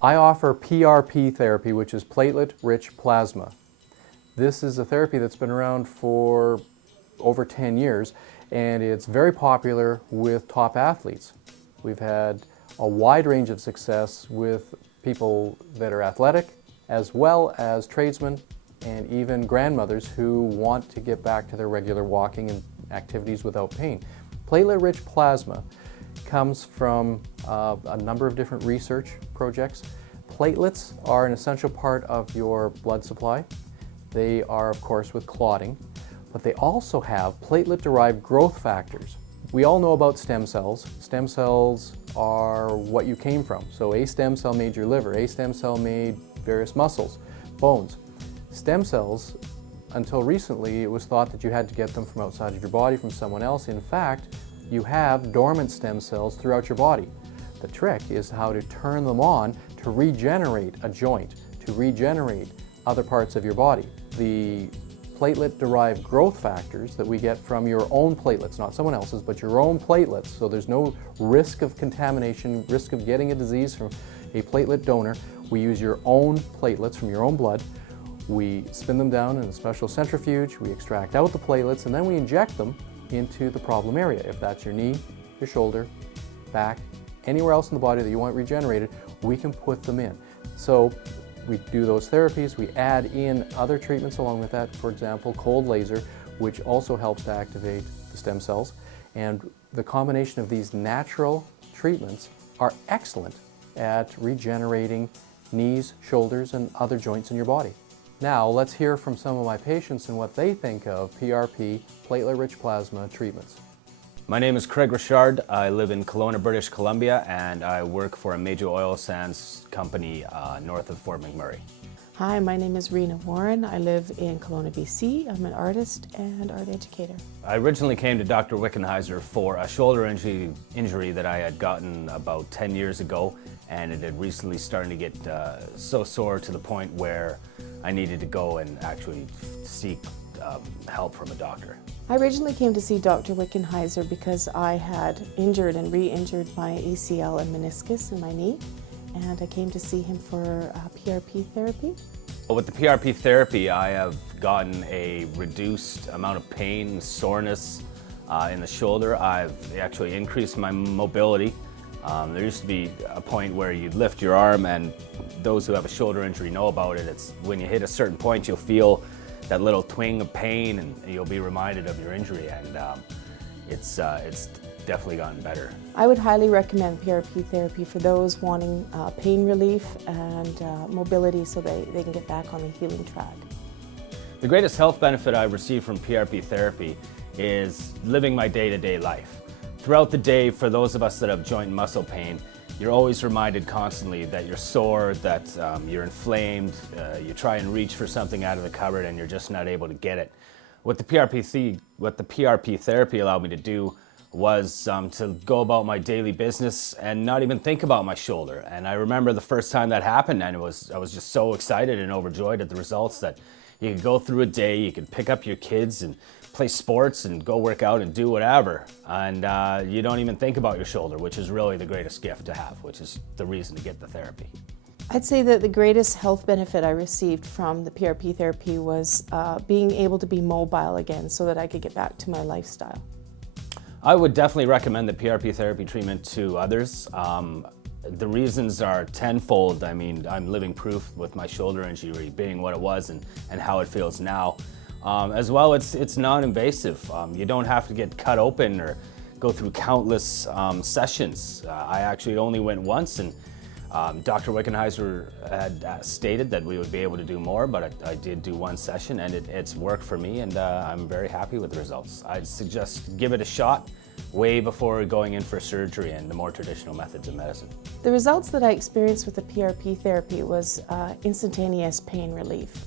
I offer PRP therapy, which is platelet-rich plasma. This is a therapy that's been around for over 10 years, and it's very popular with top athletes. We've had a wide range of success with people that are athletic, as well as tradesmen and even grandmothers who want to get back to their regular walking and activities without pain. Platelet-rich plasma comes from a number of different research projects. Platelets are an essential part of your blood supply. They are, of course, with clotting, but they also have platelet-derived growth factors. We all know about stem cells. Stem cells are what you came from. So a stem cell made your liver, a stem cell made various muscles, bones. Stem cells, until recently, it was thought that you had to get them from outside of your body, from someone else. In fact, you have dormant stem cells throughout your body. The trick is how to turn them on to regenerate a joint, to regenerate other parts of your body. The platelet-derived growth factors that we get from your own platelets, not someone else's, but your own platelets, so there's no risk of contamination, risk of getting a disease from a platelet donor. We use your own platelets from your own blood. We spin them down in a special centrifuge, we extract out the platelets, and then we inject them into the problem area. If that's your knee, your shoulder, back, anywhere else in the body that you want regenerated, we can put them in. So we do those therapies, we add in other treatments along with that, for example, cold laser, which also helps to activate the stem cells. And the combination of these natural treatments are excellent at regenerating knees, shoulders, and other joints in your body. Now, let's hear from some of my patients and what they think of PRP, platelet-rich plasma treatments. My name is Craig Richard. I live in Kelowna, British Columbia, and I work for a major oil sands company north of Fort McMurray. Hi, my name is Rena Warren. I live in Kelowna, BC. I'm an artist and art educator. I originally came to Dr. Wikenheiser for a shoulder injury that I had gotten about 10 years ago, and it had recently started to get so sore to the point where I needed to go and actually seek help from a doctor. I originally came to see Dr. Wikenheiser because I had injured and re-injured my ACL and meniscus in my knee, and I came to see him for PRP therapy. With the PRP therapy, I have gotten a reduced amount of pain and soreness in the shoulder. I've actually increased my mobility. There used to be a point where you'd lift your arm, and those who have a shoulder injury know about it. It's when you hit a certain point, you'll feel that little twinge of pain, and you'll be reminded of your injury, and it's definitely gotten better. I would highly recommend PRP therapy for those wanting pain relief and mobility so they can get back on the healing track. The greatest health benefit I've received from PRP therapy is living my day-to-day life. Throughout the day, for those of us that have joint and muscle pain, you're always reminded constantly that you're sore, that you're inflamed, you try and reach for something out of the cupboard and you're just not able to get it. What the PRP therapy allowed me to do was to go about my daily business and not even think about my shoulder. And I remember the first time that happened, and I was just so excited and overjoyed at the results that you could go through a day, you could pick up your kids and play sports and go work out and do whatever, and you don't even think about your shoulder, which is really the greatest gift to have, which is the reason to get the therapy. I'd say that the greatest health benefit I received from the PRP therapy was being able to be mobile again so that I could get back to my lifestyle. I would definitely recommend the PRP therapy treatment to others. The reasons are tenfold. I mean, I'm living proof with my shoulder injury being what it was and how it feels now. As well, it's non-invasive. You don't have to get cut open or go through countless sessions. I actually only went once, and Dr. Wikenheiser had stated that we would be able to do more, but I did do one session, and it's worked for me, and I'm very happy with the results. I'd suggest give it a shot way before going in for surgery and the more traditional methods of medicine. The results that I experienced with the PRP therapy was instantaneous pain relief.